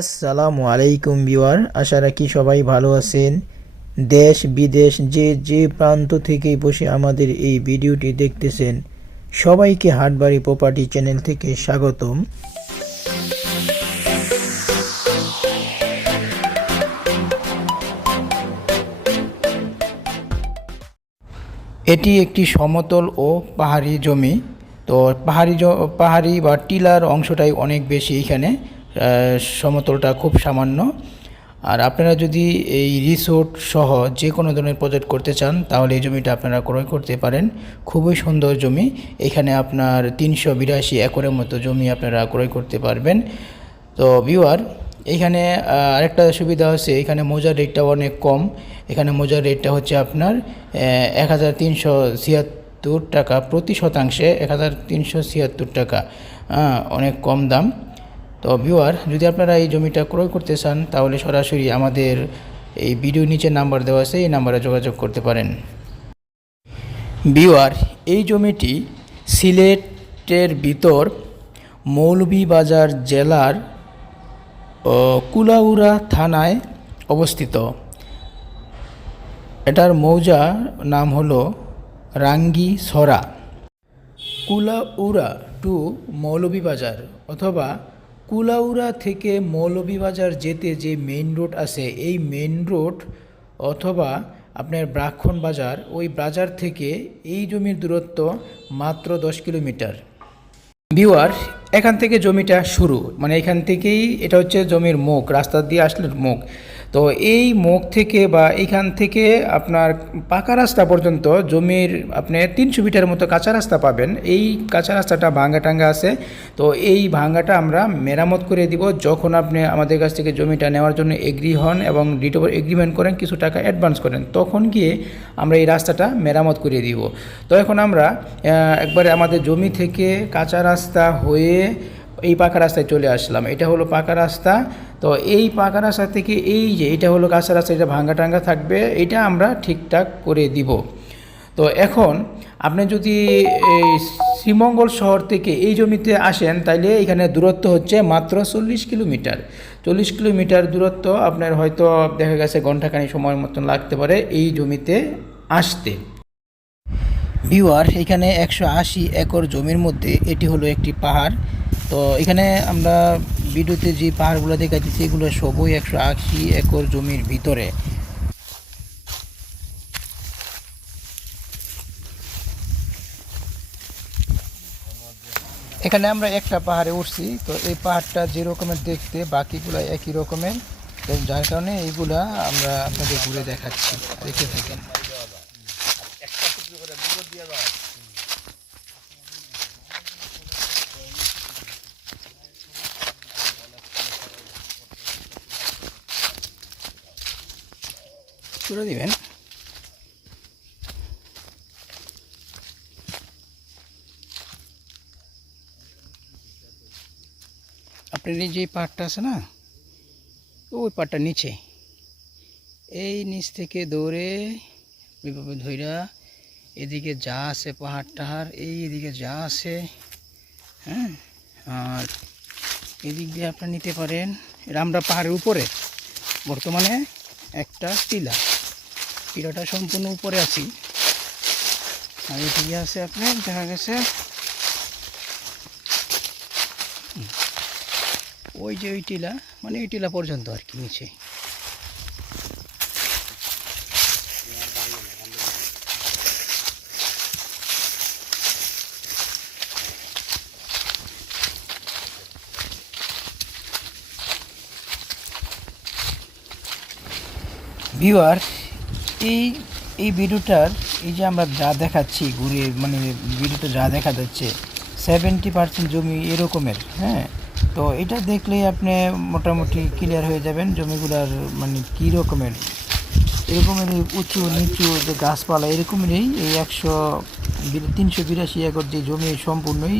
আসসালামু আলাইকুম ভিউয়ার, আশা রাখি সবাই ভালো আছেন। দেশ বিদেশ যে যে প্রান্ত থেকেই বসে আমাদের এই ভিডিওটি দেখতেছেন, সবাইকে হাটবাড়ি প্রপার্টি চ্যানেল থেকে স্বাগতম। এটি একটি সমতল ও পাহাড়ি জমি। তো পাহাড়ি বা টিলার অংশটাই অনেক বেশি এখানে, সমতলটা খুব সামান্য। আর আপনারা যদি এই রিসোর্ট সহ যে কোনো ধরনের প্রজেক্ট করতে চান তাহলে এই জমিটা আপনারা ক্রয় করতে পারেন। খুবই সুন্দর জমি। এখানে আপনার 382 একরের মতো জমি আপনারা ক্রয় করতে পারবেন। তো ভিউয়ার, এইখানে আরেকটা সুবিধা হচ্ছে, এখানে মৌজার রেটটা অনেক কম। এখানে মৌজার রেটটা হচ্ছে আপনার 1376 টাকা প্রতি শতাংশে, 1376 টাকা, অনেক কম দাম। তো ভিউয়ার, যদি আপনারা এই জমিটা ক্রয় করতে চান তাহলে সরাসরি আমাদের এই ভিডিও নিচে নাম্বার দেওয়া আছে, এই নাম্বারে যোগাযোগ করতে পারেন। ভিউয়ার, এই জমিটি সিলেটের ভিতর মৌলভীবাজার জেলার কুলাউড়া থানায় অবস্থিত। এটার মৌজা নাম হলো রাঙ্গিছড়া। কুলাউড়া টু মৌলভীবাজার অথবা কুলাউড়া থেকে মৌলভীবাজার যেতে যে মেইন রোড আছে, এই মেইন রোড অথবা আপনার ব্রাহ্মণ বাজার, ওই বাজার থেকে এই জমির দূরত্ব মাত্র 10 কিলোমিটার। ভিউয়ার, এখান থেকে জমিটা শুরু, মানে এখান থেকেই এটা হচ্ছে জমির মুখ, রাস্তা দিয়ে আসলে মুখ। তো এই মুখ থেকে বা এইখান থেকে আপনার পাকা রাস্তা পর্যন্ত জমির আপনি 300 ফিটের মতো কাঁচা রাস্তা পাবেন। এই কাঁচা রাস্তাটা ভাঙ্গা টাঙ্গা আছে। তো এই ভাঙ্গাটা আমরা মেরামত করে দিব যখন আপনি আমাদের কাছ থেকে জমিটা নেওয়ার জন্য এগ্রি হন এবং ডিট ওভার এগ্রিমেন্ট করেন, কিছু টাকা অ্যাডভান্স করেন, তখন গিয়ে আমরা এই রাস্তাটা মেরামত করে দিব। তো এখন আমরা একবারে আমাদের জমি থেকে কাঁচা রাস্তা হয়ে এই পাকা রাস্তায় চলে আসলাম। এটা হলো পাকা রাস্তা। তো এই পাকা রাস্তা থেকে এই যে এটা হলো কাঁচা রাস্তা, এটা ভাঙ্গা টাঙ্গা থাকবে, এটা আমরা ঠিকঠাক করে দিব। তো এখন আপনি যদি এই শ্রীমঙ্গল শহর থেকে এই জমিতে আসেন তাইলে এখানে দূরত্ব হচ্ছে মাত্র 40 কিলোমিটার। 40 কিলোমিটার দূরত্ব আপনার হয়তো দেখা গেছে ঘন্টাখানি সময়ের মতন লাগতে পারে এই জমিতে আসতে। ভিউয়ার, এখানে 180 একর জমির মধ্যে এটি হলো একটি পাহাড়। তো এখানে আমরা ভিডিওতে যে পাহাড়গুলো দেখাচ্ছি এগুলো সবই 180 একর জমির ভিতরে। এখানে আমরা একটা পাহাড়ে উঠছি। তো এই পাহাড়টা যে রকমের দেখতে বাকিগুলো একই রকমের, তো যার কারণে এইগুলা আমরা আপনাদের ঘুরে দেখাচ্ছি, দেখে থাকেন। করে দিবেন। আপনার এই যে পাহাড়টা আছে না, ওই পাহাড়টা নিচে, এই নিচ থেকে দৌড়ে ওইভাবে ধইরা এদিকে যা আছে পাহাড় টাহাড়, এই এদিকে যা আছে, হ্যাঁ, আর এদিক দিয়ে আপনারা নিতে পারেন। এটা আমরা পাহাড়ের উপরে বর্তমানে একটা টিলাটা সম্পূর্ণ উপরে আছি। আর এদিকে আছে আপনার দেখা গেছে ওই যে ওই টিলা, মানে এই টিলা পর্যন্ত আর কি নিচে। ভিউয়ার, এই এই ভিডিওটার এই যে আমরা যা দেখাচ্ছি ঘুরে, মানে ভিডিওটা যা দেখা যাচ্ছে 70% জমি এরকমের, হ্যাঁ। তো এটা দেখলেই আপনি মোটামুটি ক্লিয়ার হয়ে যাবেন জমিগুলার মানে কী রকমের। এরকমের উঁচু নিচু যে গাছপালা এরকমেরই এই 382 একর যে জমি সম্পূর্ণই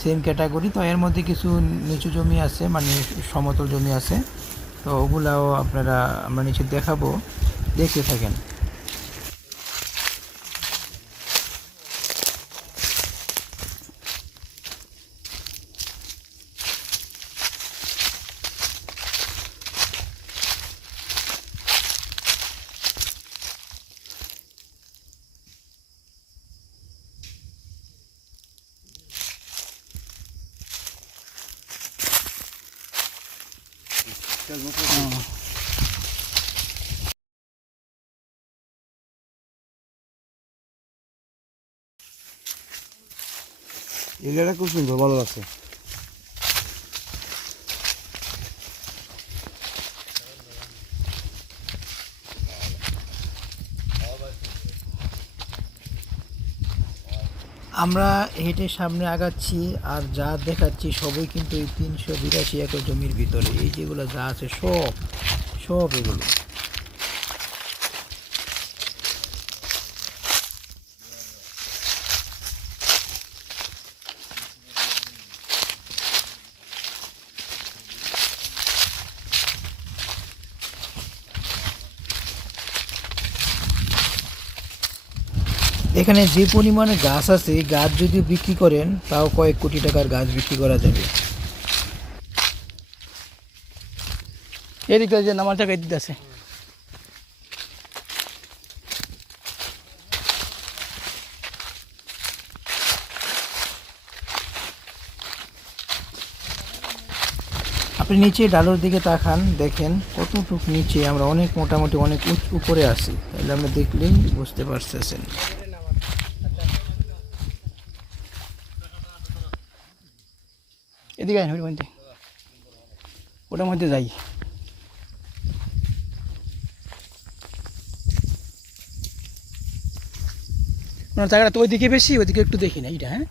সেম ক্যাটাগরি। তো এর মধ্যে কিছু নিচু জমি আছে, মানে সমতল জমি আছে। তো ওগুলাও আপনারা আমরা নিচে দেখাবো, দেখতে থাকেন। এরিয়াটা খুব সুন্দর, ভালো লাগছে। আমরা হেঁটে সামনে আগাচ্ছি আর যা দেখাচ্ছি সবই কিন্তু এই 382 একর জমির ভিতরে। এই যেগুলো যা আছে সব সব এগুলো। এখানে যে পরিমাণে গাছ আছে, গাছ যদি বিক্রি করেন তাও কয়েক কোটি টাকার গাছ বিক্রি করা যাবে। এদিকে যে নামার জায়গায় দিতে আছে। আপনি নিচে ডালোর দিকে তাকান, দেখেন কতটুকু নিচে আমরা অনেক মোটামুটি অনেক উপরে আছি, তাহলে আপনি দেখলেই বুঝতে পারতেছেন। এদিকে আইন মধ্যে, ওটার মধ্যে যাই। ওনার জায়গাটা তো ওইদিকে বেশি, ওইদিকে একটু দেখি না এইটা। হ্যাঁ,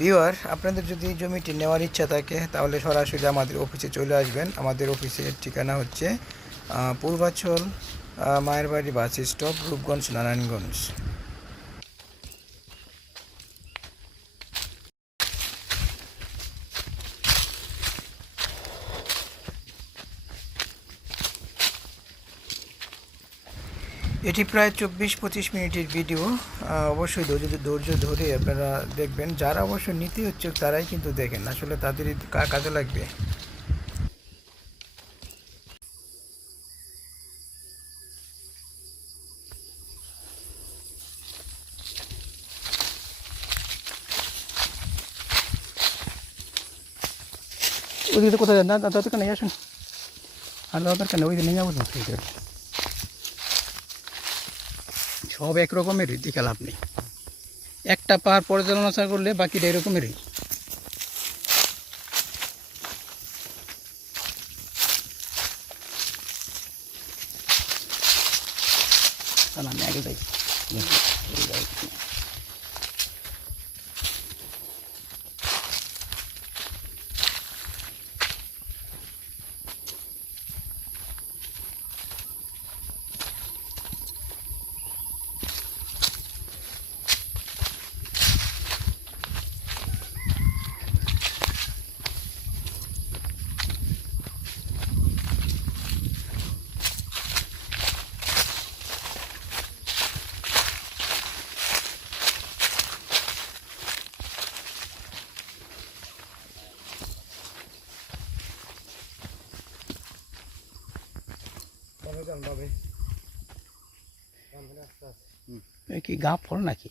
ভিউয়ার, আপনাদের যদি জমিটি নেওয়ার ইচ্ছা থাকে তাহলে সরাসরি আমাদের অফিসে চলে আসবেন। আমাদের অফিসের ঠিকানা হচ্ছে পূর্বাচল মায়ের বাড়ি বাস স্টপ, রূপগঞ্জ, নারায়ণগঞ্জ। এটি প্রায় 24-25 মিনিটের ভিডিও। অবশ্যই ধৈর্য ধরে আপনারা দেখবেন। যারা অবশ্যই নিতে হচ্ছে তারাই কিন্তু দেখেন, আসলে তাদেরই কাজে লাগবে। ওইদিকে কোথায় যান না, দরকার নেই, আসুন। আর দরকার নেই, ওই দিকে নিয়ে যাবো। সব একরকমেরই, দিকে লাভ নেই। একটা পাহাড় পর্যালোচনা করলে বাকিটা এরকমেরই। আমি আগে যাই। কি গা ফল নাকি?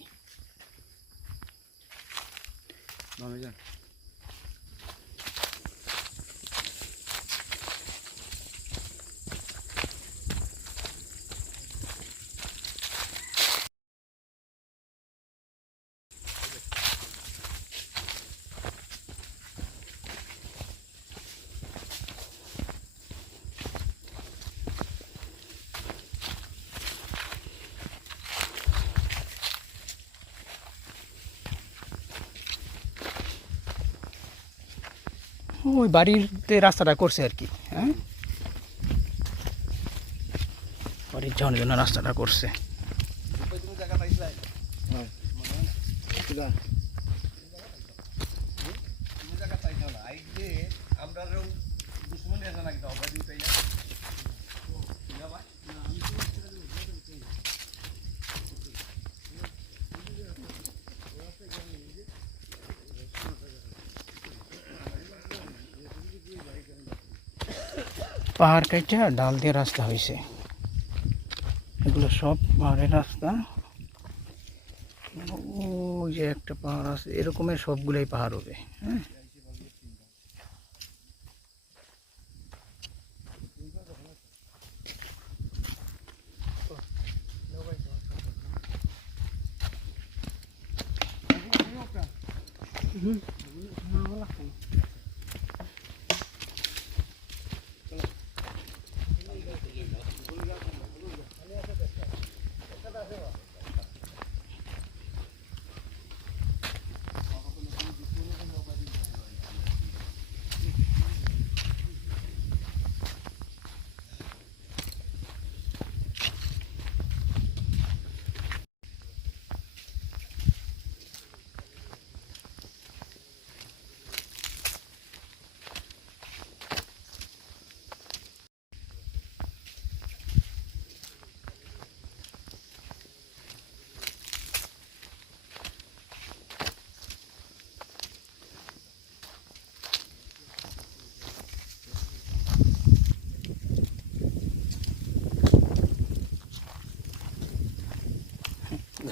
ওই বাড়িতে রাস্তাটা করছে আর কি, হ্যাঁ, বাড়ির যাওয়ার জন্য রাস্তাটা করছে। পাহাড় কাইটা ডাল দিয়ে রাস্তা হয়েছে, এগুলো সব পাহাড়ের রাস্তা। ওই যে একটা পাহাড় আছে, এরকমের সবগুলোই পাহাড় হবে, হ্যাঁ।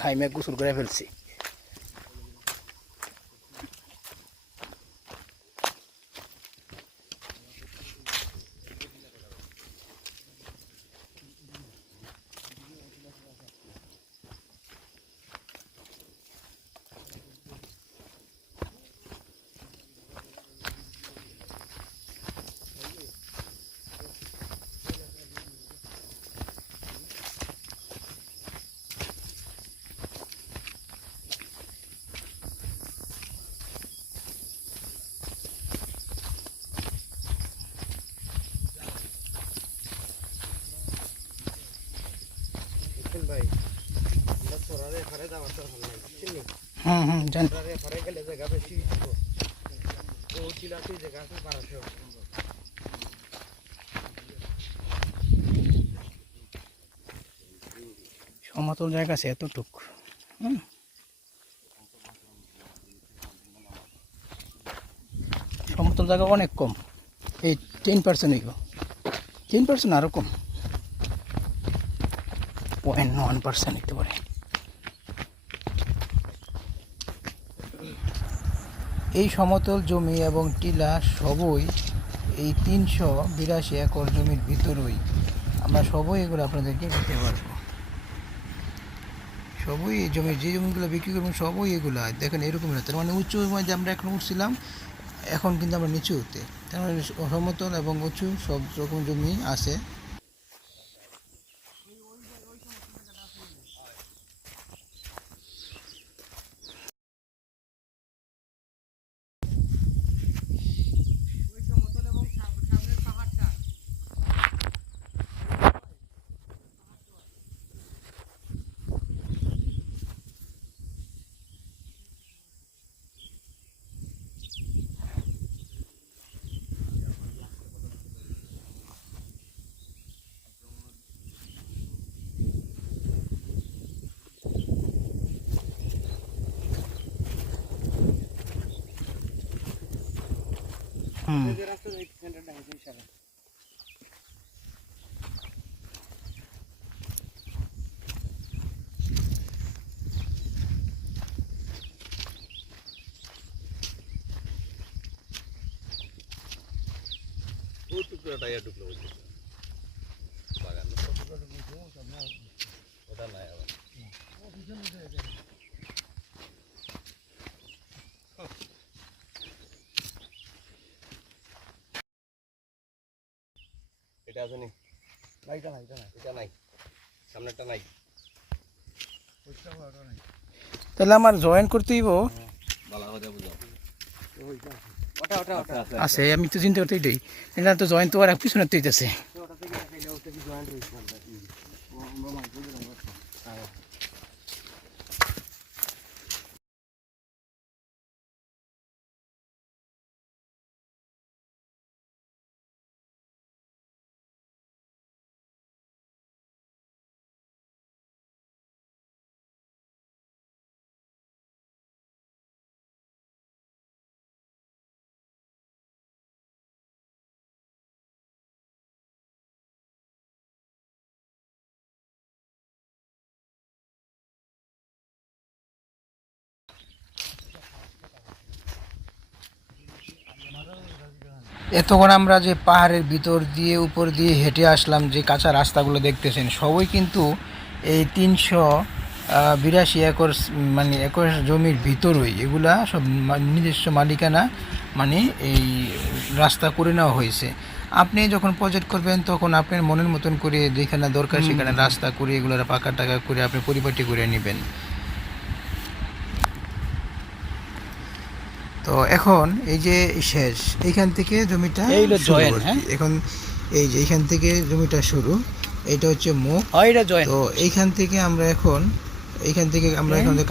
ঘাইমে গোসল করে ফেলছি। ভাই আমরা সরারে ফারে যাওয়ার দরকার নাই, বুঝছেন? জানি। সরারে ফারে গেলে জায়গা বেশি তো ও চিলাতে জায়গা আছে পারাছে। সমতল জায়গা আছে এতটুক, হুম। সমতল জায়গা অনেক কম, এই 10% এগুলো, 10% আরও কম, 0.1% নিতে পারে। এই সমতল জমি এবং টিলা সবই এই 382 একর জমির ভিতরই, আমরা সবই এগুলো আপনাদেরকে দিতে পারবো। সবই এই জমির যে জমিগুলো বিক্রি করবেন সবই এগুলো দেখেন এরকম, তার মানে উঁচু যে আমরা এখন উঠছিলাম, এখন কিন্তু আমরা নিচু হতে, তার মানে সমতল এবং উঁচু সব রকম জমি আছে। এই রাস্তা এই সেন্টারটা আছে ইনশাআল্লাহ। ওই টুকরোটা ইয়া ঢুকলো ওই বাগান ওটা নাই আবার এটা আছে নি? না এটা না, এটা না, এটা নাই, সামনেরটা নাই। ওইটা ভালো নাই। তাহলে আমার জয়েন করতেই ভালো কথা বুঝাও। ওইটা আছে। ওটা ওটা ওটা আছে, আমি তো চিন্তা করতে এটাই, এটা তো জয়েন্ট তো আর এক পিছনে তৈতেছে। ওটা থেকে দেখাইলে ওটা কি জয়েন্ট হয়েছে আমরা এতক্ষণ আমরা যে পাহাড়ের ভিতর দিয়ে উপর দিয়ে হেঁটে আসলাম, যে কাঁচা রাস্তাগুলো দেখতেছেন সবই কিন্তু এই 382 একর মানে একর জমির ভিতরই, এগুলা সব নিজস্ব মালিকানা, মানে এই রাস্তা করে নেওয়া হয়েছে। আপনি যখন প্রজেক্ট করবেন তখন আপনার মনের মতন করে যেখানে দরকার সেখানে রাস্তা করে এগুলোর পাকা টাকা করে আপনি পরিপাটি করে নেবেন। তো এখন এই যে শেষ, এইখান থেকে জমিটা এই হলো শুরু joint, আর কি। হ্যাঁ? এখন এই যে এইখান থেকে জমিটা শুরু, এইটা হচ্ছে মুখ। হয় এটা জয়েন্ট। তো এইখান থেকে আমরা এখন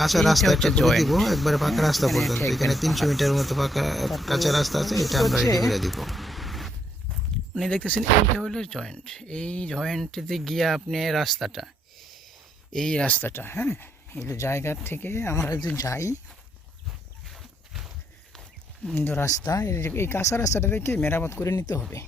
কাঁচা এইটা রাস্তা হচ্ছে একটা করে joint। দিব, একবারে পাকা রাস্তা এখানে পর্যন্ত। ঠেকবেন। এখানে 300 মিটারের মতো পাকা কাঁচা রাস্তা আছে, এটা আমরা রেডি করে দিব। আপনি দেখতেছেন এইটা হলো জয়েন্ট, এই জয়েন্টে গিয়ে আপনি রাস্তাটা, এই রাস্তাটা, হ্যাঁ, এই জায়গার থেকে আমরা যদি যাই কিন্তু রাস্তা, এই কাঁচা রাস্তাটা থেকে মেরামত করে নিতে হবে।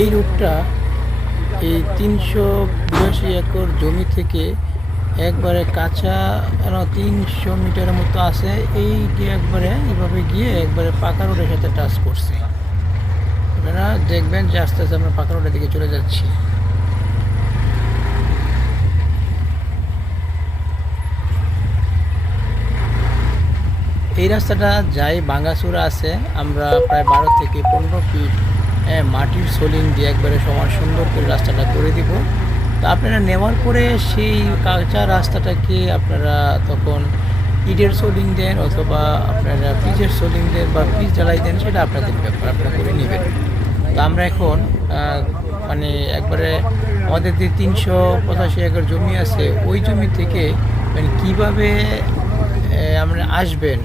এই রোডটা এই 382 একর জমি থেকে একবারে কাঁচা 300 মিটারের মতো আছে, এই গিয়ে একবারে এভাবে গিয়ে একবারে পাকা রোডের সাথে টাচ করছে। আপনারা দেখবেন যে আস্তে আস্তে আমরা পাকা রোডের দিকে চলে যাচ্ছি। এই রাস্তাটা যাই ভাঙাচুরা আছে, আমরা প্রায় 12 থেকে 15 ফিট মাটির সোলিং দিয়ে একবারে সমান সুন্দর করে রাস্তাটা করে দিব। তো আপনারা নেওয়ার পরে সেই কাঁচা রাস্তাটাকে আপনারা তখন ইটের সোলিং দেন অথবা আপনারা পিচের সোলিং দেন বা পিচ জ্বালাই দেন, সেটা আপনাদের ব্যাপার, আপনারা করে নেবেন। তো আমরা এখন মানে একবারে আমাদের যে 385 একর জমি আছে, ওই জমি থেকে মানে কীভাবে আমরা আসবেন,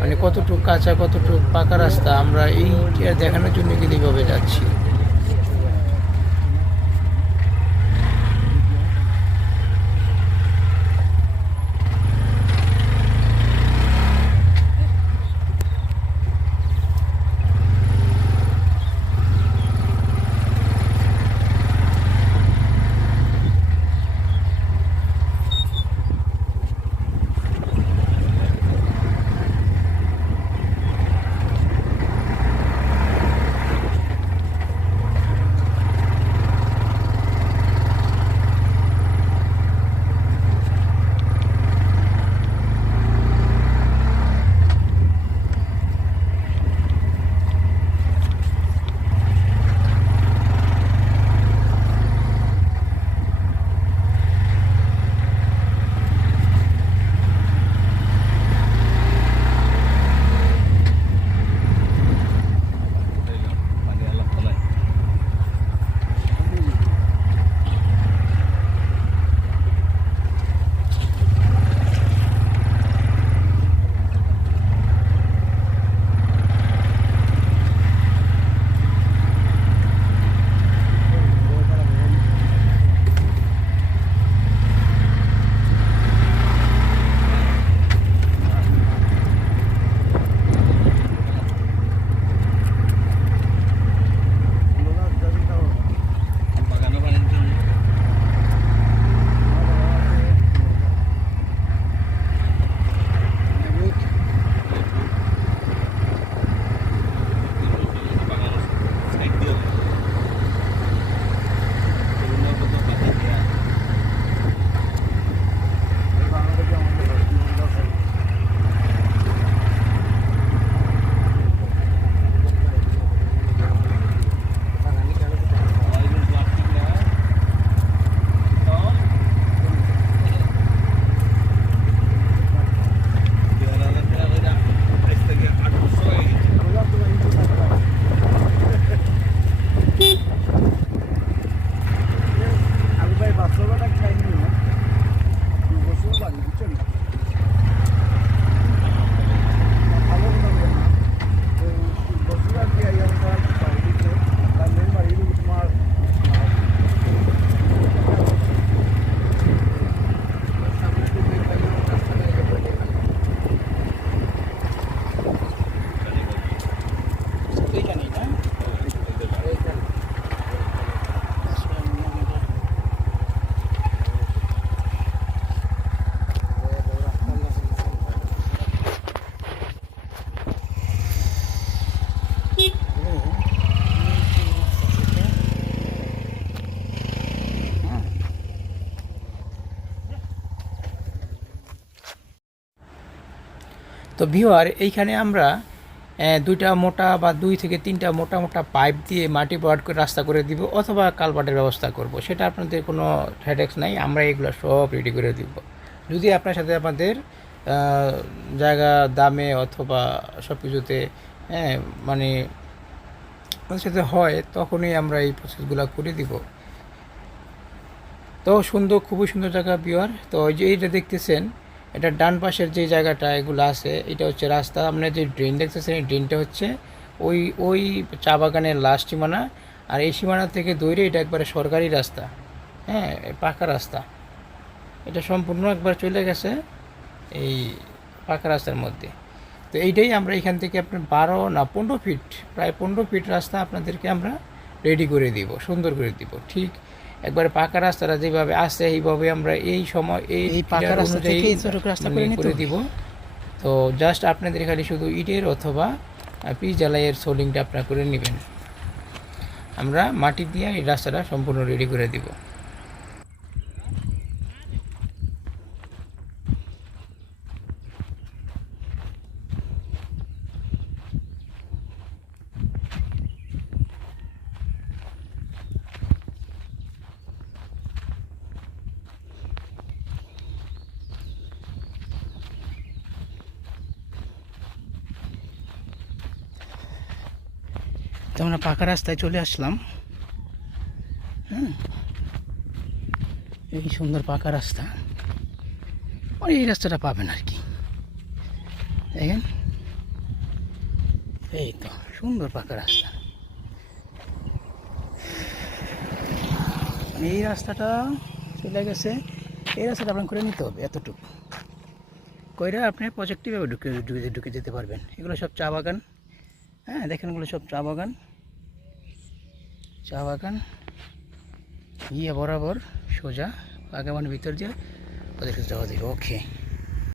মানে কতটুকু কাঁচা কতটুকু পাকা রাস্তা, আমরা এইটা দেখানোর জন্য কিন্তু এইভাবে যাচ্ছি। তো ভিউয়ার এইখানে আমরা দুইটা মোটা বা 2 থেকে 3টা মোটা মোটা পাইপ দিয়ে মাটি ভরাট করে রাস্তা করে দিব, অথবা কালভার্টের ব্যবস্থা করব, সেটা আপনাদের কোনো হেডেক্স নাই, আমরা এগুলো সব রেডি করে দিব। যদি আপনার সাথে আপনাদের জায়গা দামে অথবা সব কিছুতে মানে আমাদের সাথে হয়, তখনই আমরা এই প্রসেসগুলো করে দিব। তো সুন্দর, খুবই সুন্দর জায়গা ভিউয়ার। তো ওই যে এইটা দেখতেছেন, এটা ডান পাশের যে জায়গাটা এগুলো আছে, এটা হচ্ছে রাস্তা। আপনার যে ড্রেন দেখতেছেন, এই ড্রেনটা হচ্ছে ওই চা বাগানের লাস্ট সীমানা, আর এই সীমানা থেকে দৌড়ে এটা একবারে সরকারি রাস্তা, পাকা রাস্তা। এটা সম্পূর্ণ একবার চলে গেছে এই পাকা রাস্তার মধ্যে। তো এইটাই আমরা এখান থেকে আপনার 12 না 15 ফিট, প্রায় 15 ফিট রাস্তা আপনাদেরকে আমরা রেডি করে দিব, সুন্দর করে দিব। ঠিক একবারে পাকা রাস্তাটা যেভাবে আছে এইভাবে আমরা এই সময় এই পাকা রাস্তা থেকে রাস্তা করে দিব। তো জাস্ট আপনাদের খালি শুধু ইটের অথবা পিচ জ্বালাইয়ের সোলিংটা আপনারা করে নেবেন, আমরা মাটি দিয়ে এই রাস্তাটা সম্পূর্ণ রেডি করে দিব। তো আমরা পাকা রাস্তায় চলে আসলাম। এই সুন্দর পাকা রাস্তা, মানে এই রাস্তাটা পাবেন আর কি, দেখেন এই তো সুন্দর পাকা রাস্তা। মানে এই রাস্তাটা চলে গেছে, এই রাস্তাটা আপনার করে নিতে হবে এতটুকু কইরা আপনি পজিটিভভাবে ঢুকে যেতে পারবেন। এগুলো সব চা বাগান, দেখেন এগুলো সব চা বাগান বরাবর সোজা বাগানের ভিতর দিয়ে ওদের যাওয়া যাবে। ওকে।